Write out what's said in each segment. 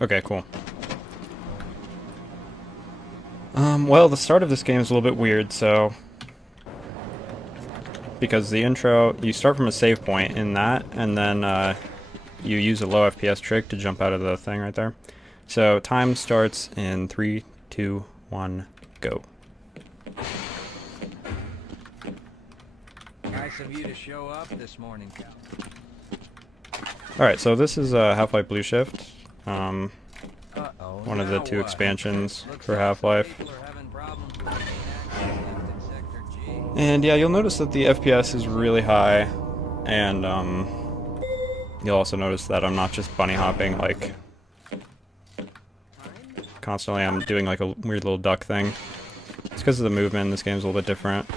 Okay, cool. Well, the start of this game is a little bit weird, so... Because the intro, you start from a save point in that, and then you use a low FPS trick to jump out of the thing right there. So, time starts in 3, 2, 1, go. Nice of you to show up this morning, Cal. Alright, so this is Half-Life Blue Shift. Uh-oh. One of the Now two what? expansions Looks for like Half-Life. people are having problems with the access in Sector G. And yeah, you'll notice that the FPS is really high, and you'll also notice that I'm not just bunny hopping like constantly. I'm doing like a weird little duck thing. It's because of the movement. This game's a little bit different.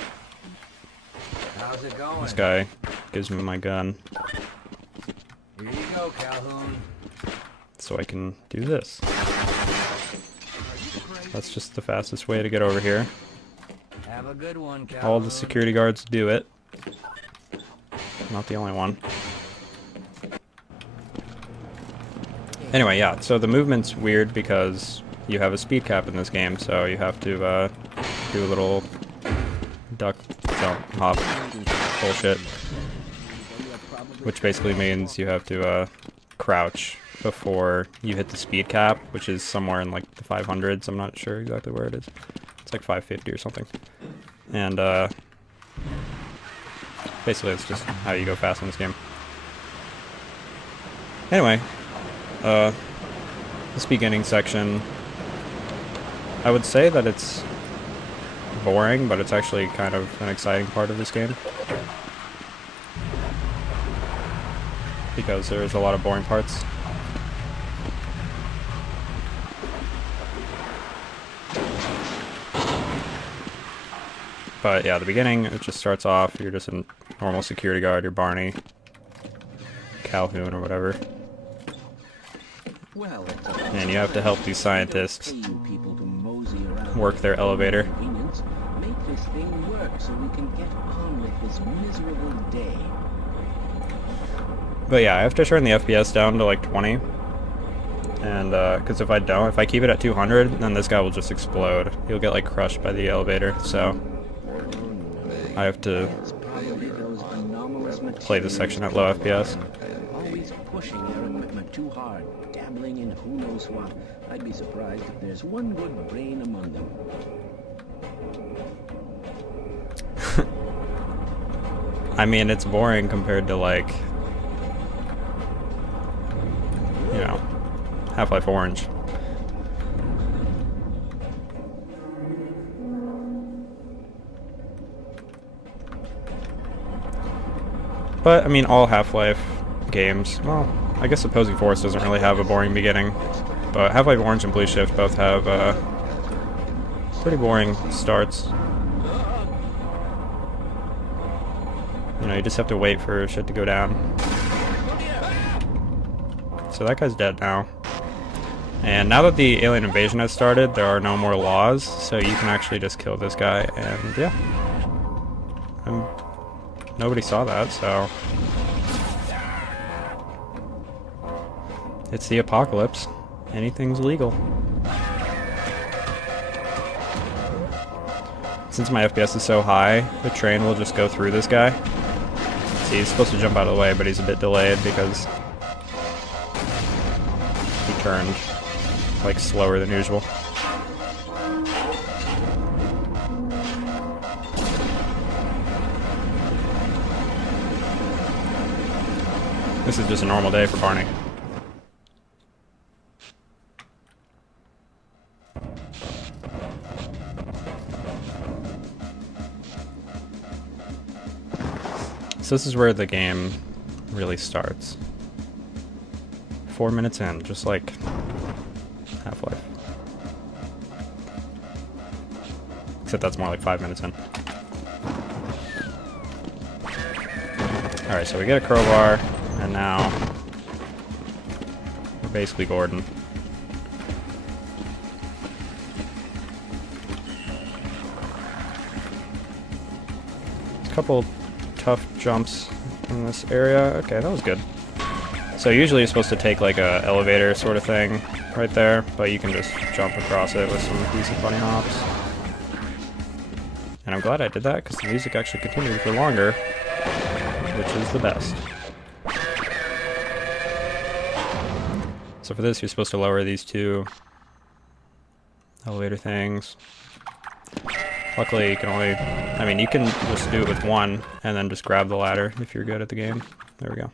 How's it going? This guy gives me my gun, Here you go, Calhoun. so I can do this. That's just the fastest way to get over here. Have a good one, Calhoun. All the security guards do it. Not the only one. Anyway, yeah, so the movement's weird because you have a speed cap in this game, so you have to do a little duck, jump, hop bullshit. Which basically means you have to crouch before you hit the speed cap, which is somewhere in like the 500s. I'm not sure exactly where it is. It's like 550 or something. And basically it's just how you go fast in this game. Anyway, this beginning section, I would say that it's boring, but it's actually kind of an exciting part of this game. Because there's a lot of boring parts. But yeah, the beginning, it just starts off, you're just a normal security guard, you're Barney, Calhoun or whatever. And you have to help these scientists work their elevator. Make this thing work so we can get on with this miserable day. But yeah, I have to turn the FPS down to like 20. And, because if I keep it at 200, then this guy will just explode. He'll get like crushed by the elevator, so I have to play this section at low FPS. Always pushing their equipment too hard, dabbling in who knows what. I'd be surprised if there's one good brain among them. I mean, it's boring compared to like, you know, Half-Life Orange. But, I mean, all Half-Life games, well, I guess Opposing Force doesn't really have a boring beginning, but Half-Life Orange and Blue Shift both have pretty boring starts. You know, you just have to wait for shit to go down. So that guy's dead now. And now that the alien invasion has started, there are no more laws, so you can actually just kill this guy, and yeah. Nobody saw that, so... It's the apocalypse. Anything's legal. Since my FPS is so high, the train will just go through this guy. See, he's supposed to jump out of the way, but he's a bit delayed because he turned like slower than usual. This is just a normal day for Barney. So this is where the game really starts. 4 minutes in, just like Half-Life. Except that's more like 5 minutes in. Alright, so we get a crowbar, and now we're basically Gordon. There's a couple tough jumps in this area. Okay, that was good. So usually you're supposed to take like a elevator sort of thing right there, but you can just jump across it with some decent bunny hops. And I'm glad I did that because the music actually continued for longer, which is the best. So for this, you're supposed to lower these two elevator things. Luckily, you can only, I mean, you can just do it with one and then just grab the ladder if you're good at the game. There we go.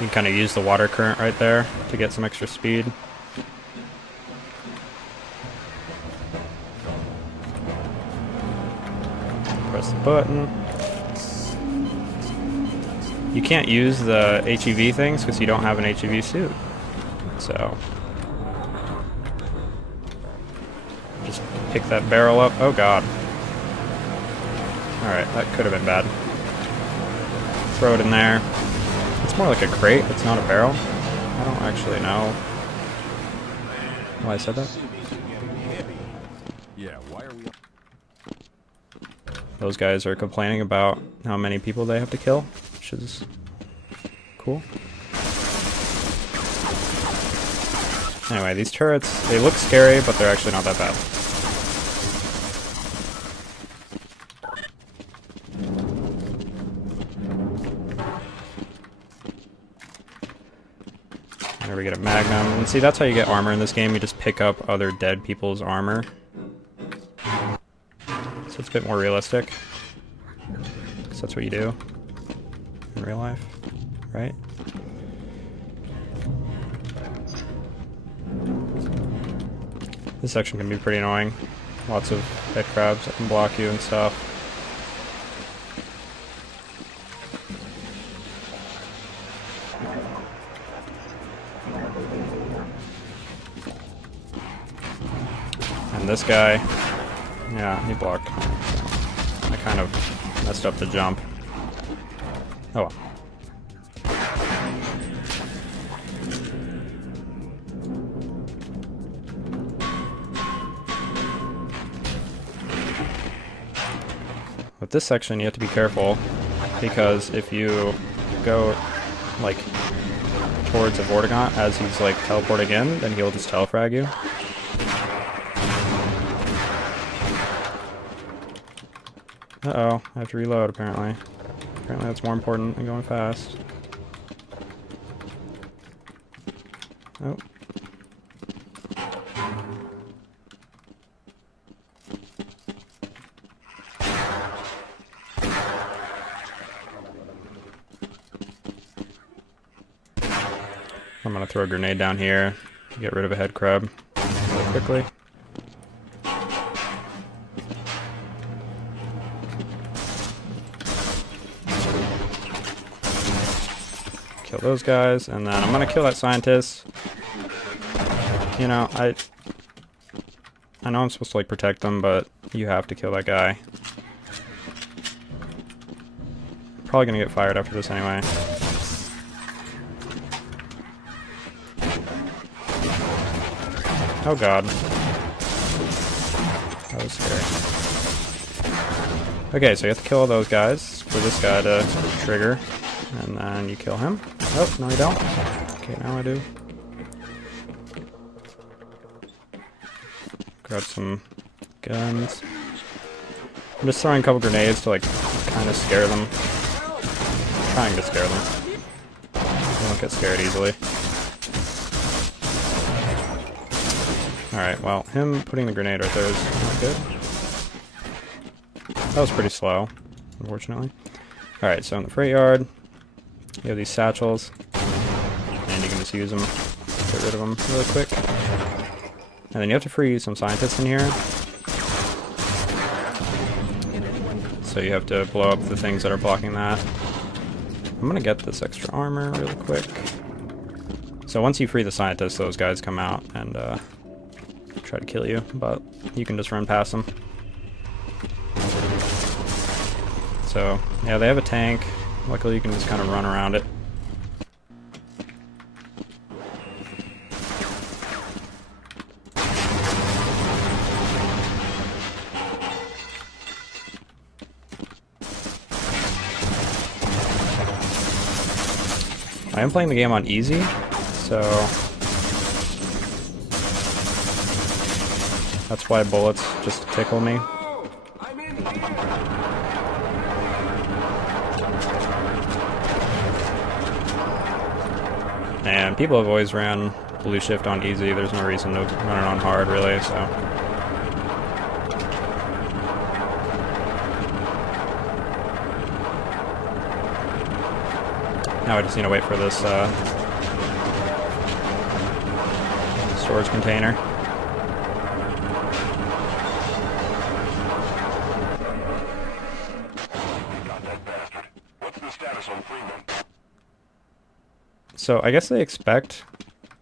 You can kind of use the water current right there to get some extra speed. Press the button. You can't use the HEV things because you don't have an HEV suit. So just pick that barrel up. Oh god. Alright, that could have been bad. Throw it in there. It's more like a crate, it's not a barrel. I don't actually know why I said that. Yeah, why are we... Those guys are complaining about how many people they have to kill, which is cool. Anyway, these turrets, they look scary, but they're actually not that bad. There we get a magnum. And see, that's how you get armor in this game. You just pick up other dead people's armor. So it's a bit more realistic. Because that's what you do in real life, right? This section can be pretty annoying. Lots of head crabs that can block you and stuff. And this guy, yeah, he blocked. I kind of messed up the jump. Oh well. With this section, you have to be careful because if you go like towards a Vortigaunt as he's like teleporting in, then he'll just telefrag you. Uh-oh, I have to reload apparently. Apparently that's more important than going fast. Oh. I'm gonna throw a grenade down here to get rid of a head crab really quickly. Kill those guys, and then I'm gonna kill that scientist. You know, I know I'm supposed to like protect them, but you have to kill that guy. Probably gonna get fired after this anyway. Oh god. That was scary. Okay, so you have to kill all those guys for this guy to trigger. And then you kill him. Oh, no you don't. Okay, now I do. Grab some guns. I'm just throwing a couple grenades to like kind of scare them. Trying to scare them. They don't get scared easily. Alright, well, him putting the grenade right there is not good. That was pretty slow, unfortunately. Alright, so in the freight yard, you have these satchels, and you can just use them, get rid of them really quick. And then you have to free some scientists in here. So you have to blow up the things that are blocking that. I'm gonna get this extra armor really quick. So once you free the scientists, those guys come out and try to kill you, but you can just run past them. So yeah, they have a tank. Luckily you can just kind of run around it. I am playing the game on easy, so that's why bullets just tickle me. I'm in here. And people have always ran blue shift on easy. There's no reason to run it on hard, really, so. Now I just need to wait for this storage container. What's the status on Freeman? So I guess they expect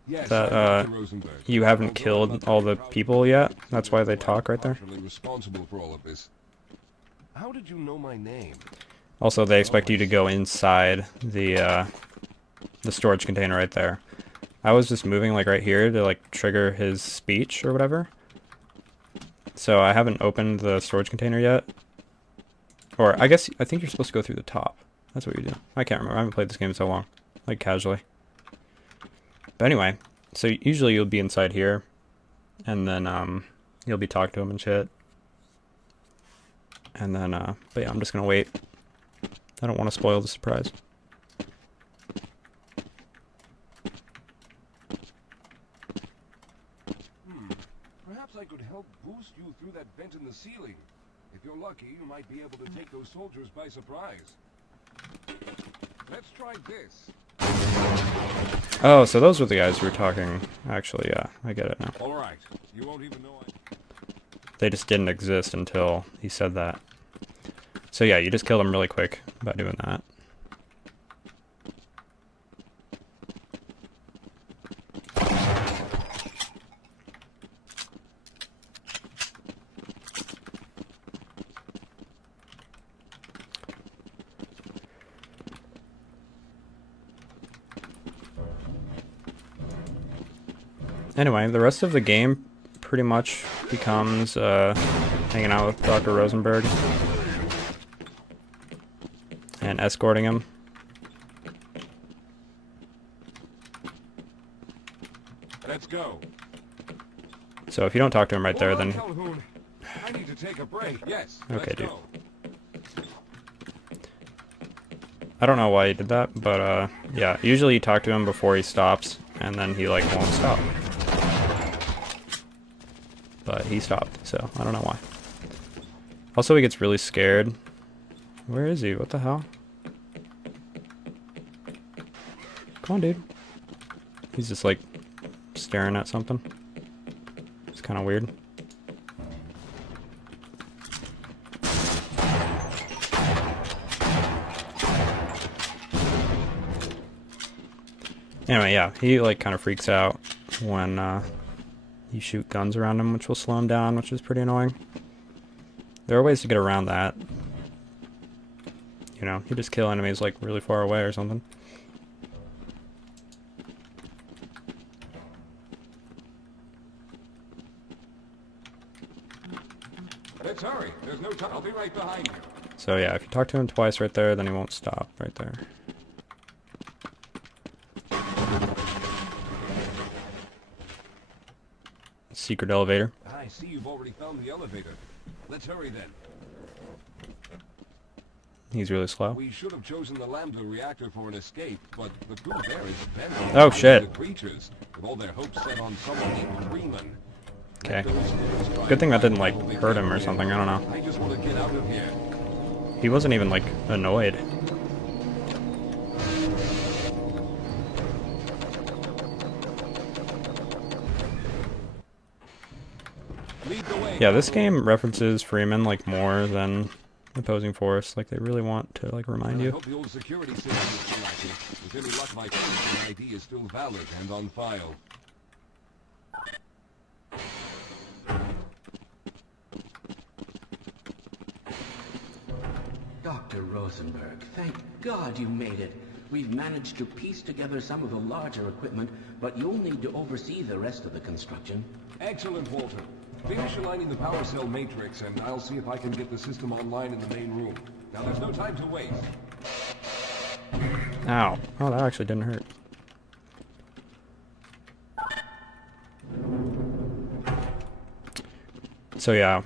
Yes, that I'm Dr. Rosenberg. you haven't killed all the people yet. That's why they talk right there. Partially responsible for all of this. How did you know my name? Also, they expect you to go inside the storage container right there. I was just moving like right here to like trigger his speech or whatever. So I haven't opened the storage container yet. Or I think you're supposed to go through the top. That's what you do. I can't remember. I haven't played this game in so long. Like casually. But anyway, so usually you'll be inside here. And then you'll be talking to him and shit. And then, but yeah, I'm just gonna wait. I don't want to spoil the surprise. Perhaps I could help boost you through that vent in the ceiling. If you're lucky, you might be able to take those soldiers by surprise. Let's try this. Oh, so those were the guys who were talking. Actually, yeah, I get it now. All right. You won't even know They just didn't exist until he said that. So yeah, you just kill them really quick by doing that. Anyway, the rest of the game pretty much becomes hanging out with Dr. Rosenberg and escorting him. Let's go. So if you don't talk to him right there, then Calhoun. I need to take a break. Yes. Okay, let's dude. go. I don't know why he did that, but yeah, usually you talk to him before he stops, and then he like won't stop. But he stopped, so I don't know why. Also, he gets really scared. Where is he? What the hell? Come on, dude. He's just like staring at something. It's kind of weird. Anyway, yeah, he like kind of freaks out when you shoot guns around him, which will slow him down, which is pretty annoying. There are ways to get around that. You know, you just kill enemies like really far away or something. Let's hurry. There's no time. I'll be right behind you. So yeah, if you talk to him twice right there, then he won't stop right there. Secret elevator. I see you've already found the elevator. Let's hurry then. He's really slow. We should have chosen the Lambda reactor for an escape, but the group there is bent on Oh, shit. the creatures, with all their hopes set on someone named Freeman. Okay. Good thing that didn't like hurt him or something, I don't know. I just want to get out of here. He wasn't even like annoyed. Lead the way. Yeah, this game references Freeman like more than opposing force. Like they really want to like remind I you. hope the old security system is still active. With any luck, my phone ID is still valid and on file. Dr. Rosenberg, thank God you made it. We've managed to piece together some of the larger equipment, but you'll need to oversee the rest of the construction. Excellent, Walter. Finish aligning the power cell matrix, and I'll see if I can get the system online in the main room. Now, there's no time to waste. Ow. Oh, that actually didn't hurt. So yeah.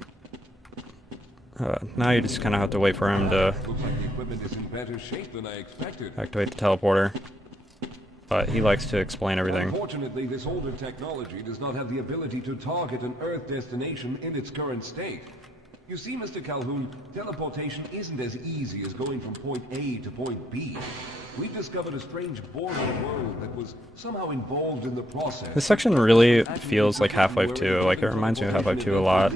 Now you just kind of have to wait for him to Looks like the equipment is in better shape than I expected. activate the teleporter. But he likes to explain everything. Unfortunately, this older technology does not have the ability to target an Earth destination in its current state. You see, Mr. Calhoun, teleportation isn't as easy as going from point A to point B. We've discovered a strange border world that was somehow involved in the process. This section really feels like Half-Life 2. Like, it reminds me of Half-Life 2 a lot.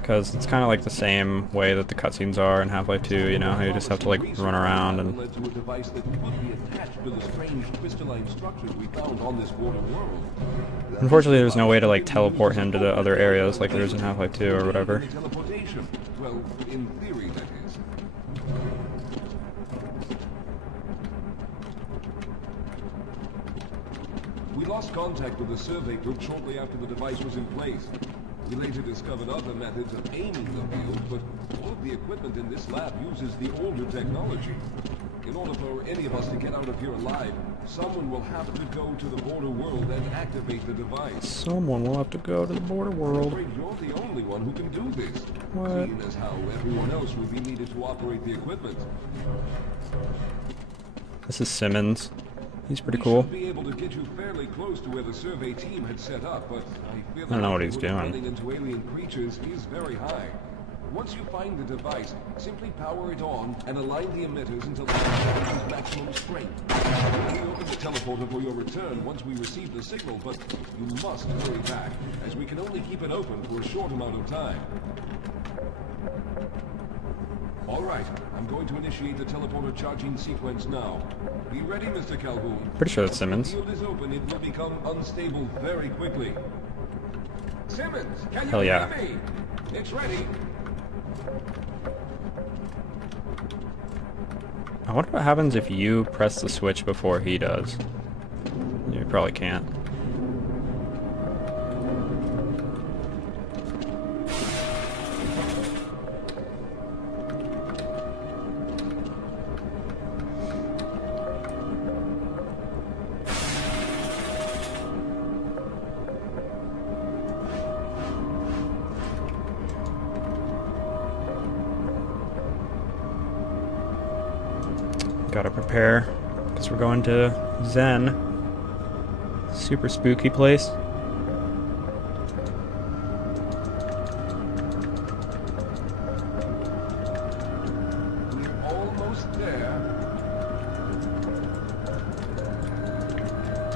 Because it's kind of like the same way that the cutscenes are in Half-Life 2, you know, how you just have to like run around and... Unfortunately, there's no way to like teleport him to the other areas like there is in Half-Life 2 or whatever. Well, in theory, that is. We lost contact with the survey group shortly after the device was in place. We later discovered other methods of aiming the field, but all of the equipment in this lab uses the older technology. In order for any of us to get out of here alive, someone will have to go to the border world and activate the device. Someone will have to go to the border world. I'm afraid you're the only one who can do this. What? Seeing as how everyone else will be needed to operate the equipment. This is Simmons. He's pretty We cool. should be able to get you fairly close to where the survey team had set up, but I feel I don't know what he's the likelihood of doing. running into alien creatures is very high. Once you find the device, simply power it on and align the emitters until it reaches maximum strength. We open the teleporter for your return once we receive the signal, but you must hurry back, as we can only keep it open for a short amount of time. All right, I'm going to initiate the teleporter charging sequence now. Be ready, Mr. Calhoun. Pretty sure that's Simmons. When the field is open, it will become unstable very quickly. Simmons, can you Hell yeah. hear me? It's ready. I wonder what happens if you press the switch before he does. You probably can't. Gotta prepare, because we're going to Zen. Super spooky place. We're almost there.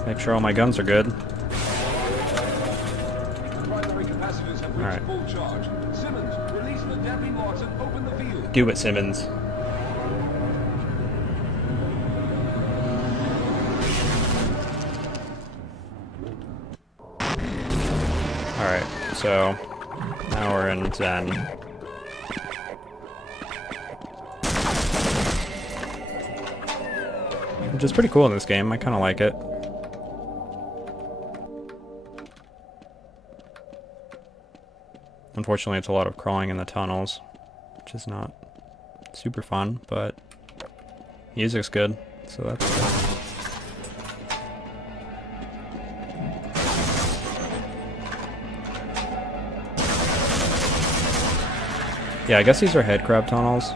Make sure all my guns are good. The primary capacitors have reached Alright. full charge. Simmons, release the damping locks and open the field. Do it, Simmons. Alright, so now we're in Zen. Which is pretty cool in this game, I kinda like it. Unfortunately, it's a lot of crawling in the tunnels, which is not super fun, but music's good, so that's good. Yeah, I guess these are headcrab tunnels.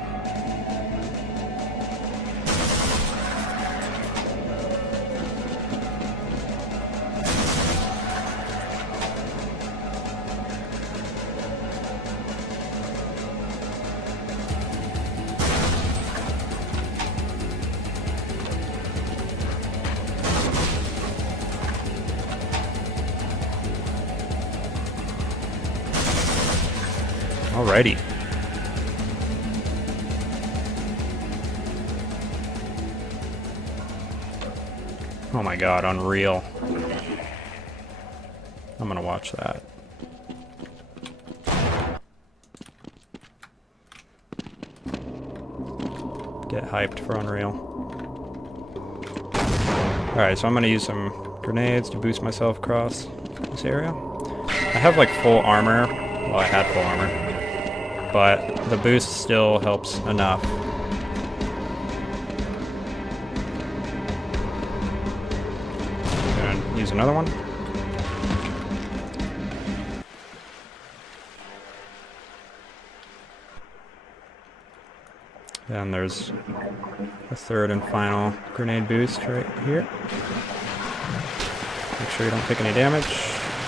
Alrighty. Oh my god, unreal. I'm gonna watch that. Get hyped for Unreal. Alright, so I'm gonna use some grenades to boost myself across this area. I have like full armor. Well, I had full armor. but the boost still helps enough. Gonna use another one. And there's a third and final grenade boost right here. Make sure you don't take any damage.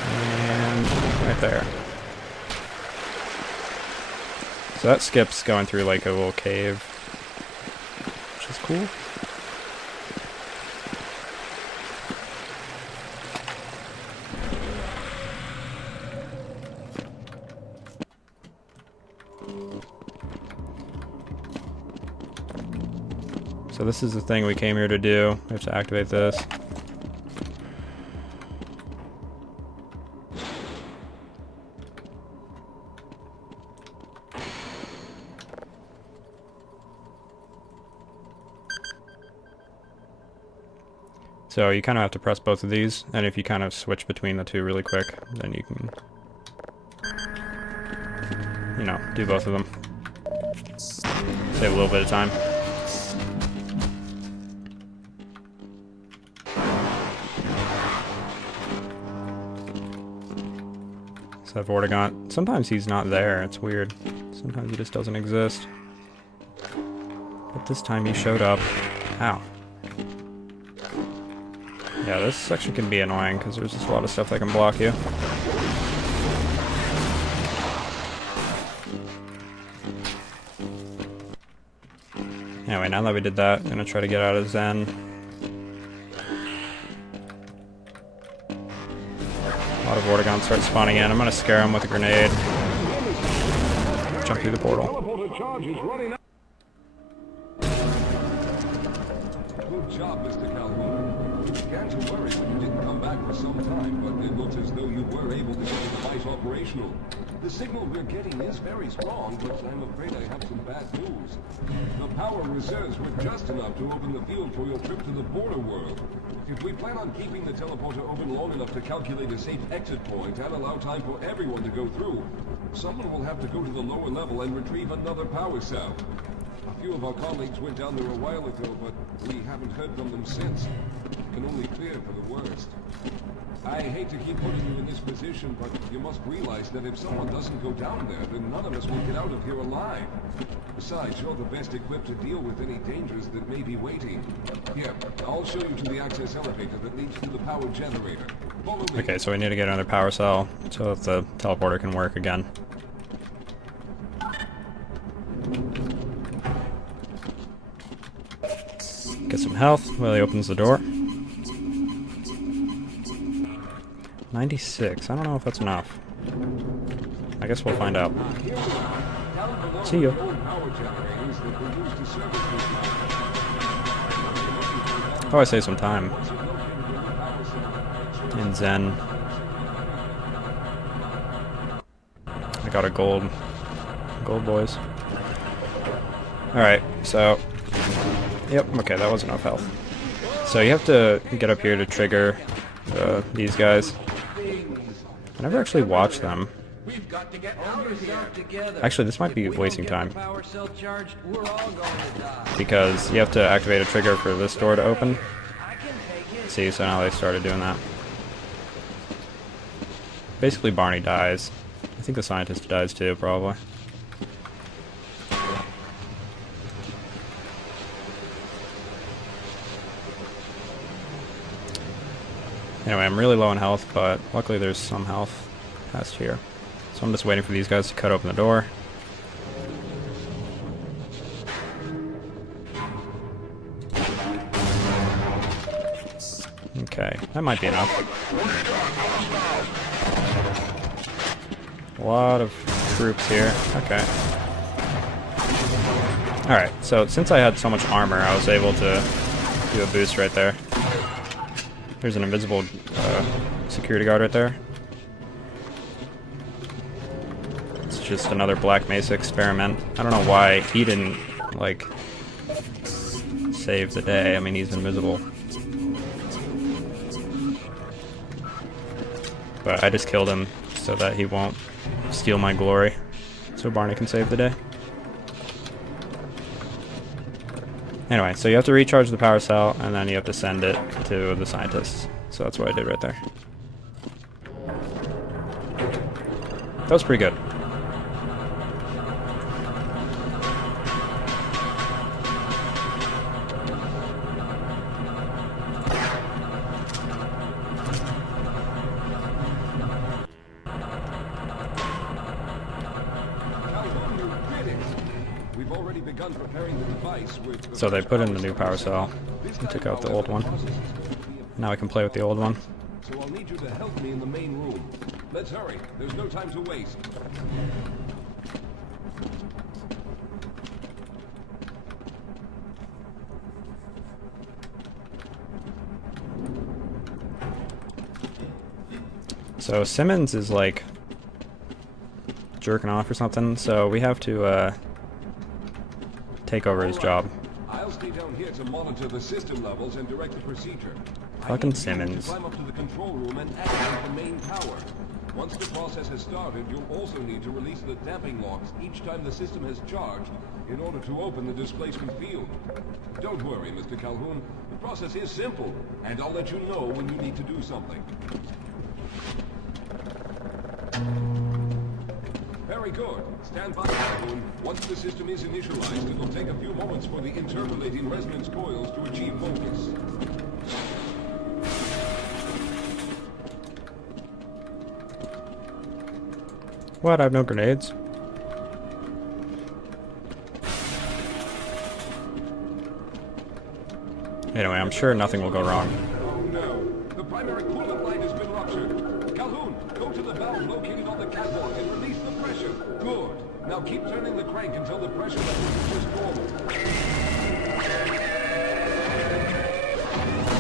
And right there. So that skips going through like a little cave, which is cool. So this is the thing we came here to do. We have to activate this. So you kind of have to press both of these, and if you kind of switch between the two really quick, then you can, you know, do both of them. Save a little bit of time. So I've already got, sometimes he's not there, it's weird. Sometimes he just doesn't exist. But this time he showed up. Ow. Yeah, this section can be annoying because there's just a lot of stuff that can block you. Anyway, now that we did that, I'm gonna try to get out of Zen. A lot of Vortigons start spawning in. I'm gonna scare them with a grenade. Jump through the portal. Good job, Mr. Calhoun. We began to worry when you didn't come back for some time, but it looks as though you were able to get the device operational. The signal we're getting is very strong, but I'm afraid I have some bad news. The power reserves were just enough to open the field for your trip to the border world. If we plan on keeping the teleporter open long enough to calculate a safe exit point and allow time for everyone to go through, someone will have to go to the lower level and retrieve another power cell. A few of our colleagues went down there a while ago, but we haven't heard from them since. We can only fear for the worst. I hate to keep putting you in this position, but you must realize that if someone doesn't go down there, then none of us will get out of here alive. Besides, you're the best equipped to deal with any dangers that may be waiting. Here, I'll show you to the access elevator that leads to the power generator. Follow me. Okay, so we need to get another power cell so that the teleporter can work again. Get some health while he opens the door. 96. I don't know if that's enough. I guess we'll find out. See you. Oh, I saved some time. In Zen. I got a gold. Gold, boys. Alright, so... Yep, okay, that was enough health. So you have to get up here to trigger these guys. I never actually watched them. Actually, this might be wasting time. Because you have to activate a trigger for this door to open. See, so now they started doing that. Basically, Barney dies. I think the scientist dies too, probably. Anyway, I'm really low on health, but luckily there's some health past here. So I'm just waiting for these guys to cut open the door. Okay, that might be enough. A lot of troops here. Okay. Alright, so since I had so much armor, I was able to do a boost right there. There's an invisible security guard right there. It's just another Black Mesa experiment. I don't know why he didn't, like, save the day. I mean, he's invisible. But I just killed him so that he won't steal my glory. so Barney can save the day. Anyway, so you have to recharge the power cell, and then you have to send it to the scientists. So that's what I did right there. That was pretty good. We've already begun preparing the device with So they put in the new power cell and took out the old one. Now I can play with the old one. So I'll need you to help me in the main room. Let's hurry. There's no time to waste. So Simmons is like jerking off or something, so we have to take over his job. I'll stay down here to monitor the system levels and direct the procedure. Fucking Simmons. Climb up to the control room and activate the main power. Once the process has started, you'll also need to release the damping locks each time the system has charged in order to open the displacement field. Don't worry, Mr. Calhoun. The process is simple, and I'll let you know when you need to do something. Very good. Stand by, Calhoun. Once the system is initialized, it will take a few moments for the interpolating resonance coils to achieve focus. What? I have no grenades. Anyway, I'm sure nothing will go wrong. Oh no. The primary coolant line has been ruptured. Calhoun, go to the valve located on the catwalk and release the pressure. Good. Now keep turning the crank until the pressure level reaches normal.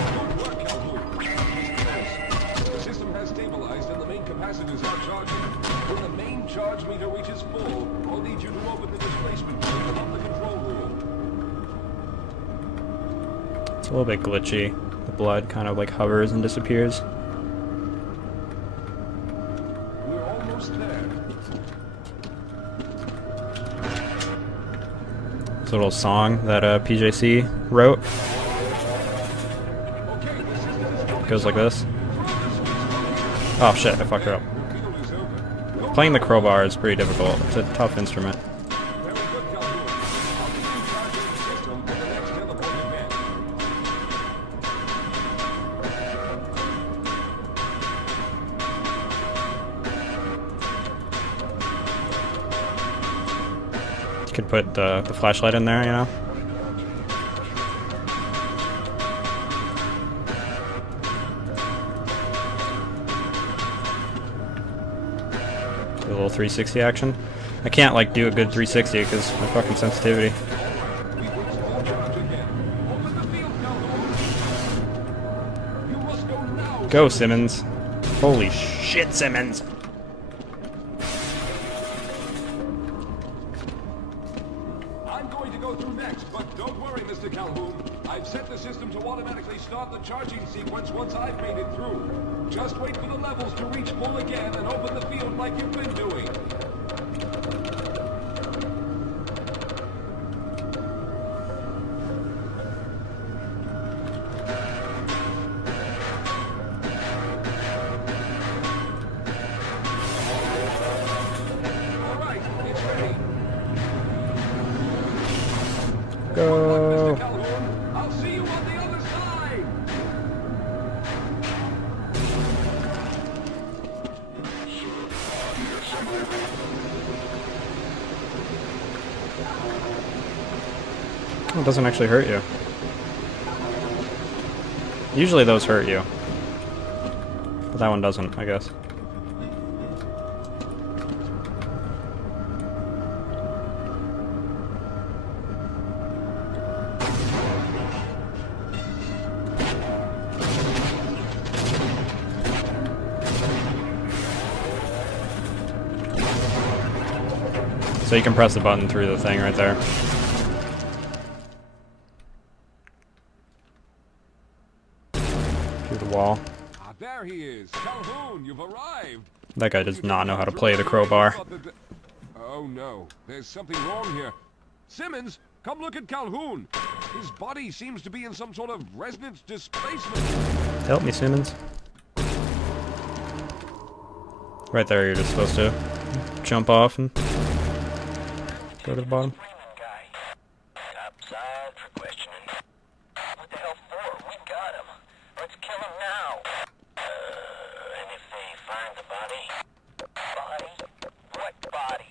Good work, Calhoun. Yes. The system has stabilized and the main capacitors are charging. When the main charge meter reaches full, I'll need you to open the displacement valve above the control room. It's a little bit glitchy. The blood kind of like hovers and disappears. We're almost there. It's a little song that PJC wrote. It goes like this. Oh shit, I fucked her up. Playing the crowbar is pretty difficult. It's a tough instrument. Very good, Calhoun. I'll begin charging the system for the next teleport event. Could put the flashlight in there, you know? Do a little 360 action. I can't like do a good 360 because my fucking sensitivity. We will full charge again. Open the field, Calhoun. You must go now. Go, Simmons. Holy shit, Simmons. I'm going to go through next, but don't worry, Mr. Calhoun. I've set the system to automatically start the charging sequence once I've made it through. Just wait for the levels to reach full again and open the field like you've been doing. All right, it's ready. Go. Mr. Calhoun, I'll see you on the other side. It doesn't actually hurt you. Usually those hurt you. But that one doesn't, I guess. So you can press the button through the thing right there. Through the wall. Ah, there he is. Calhoun, you've arrived. That guy does not know how to play the crowbar. Oh no, there's something wrong here. Simmons, come look at Calhoun. His body seems to be in some sort of resonance displacement. Help me, Simmons. Right there, you're just supposed to jump off and go to the bottom. Topside for questioning. What the hell for? We got him. Let's kill him now. And if they find the body? What body?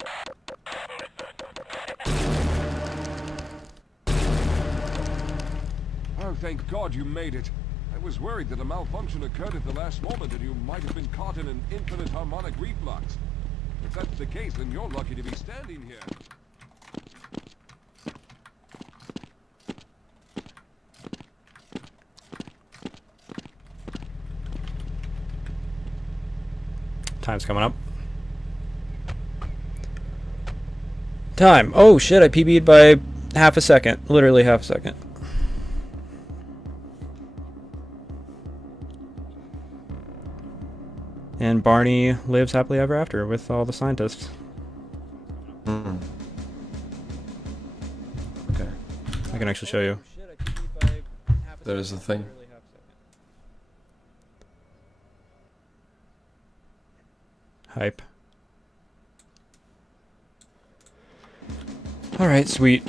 Oh, thank God you made it. I was worried that a malfunction occurred at the last moment and you might have been caught in an infinite harmonic reflux. If that's the case, then you're lucky to be standing here. Time's coming up. Time. Oh shit, I PB'd by half a second. Literally half a second. And Barney lives happily ever after with all the scientists. Okay. I can actually show you. There's the thing. Hype. Alright, sweet.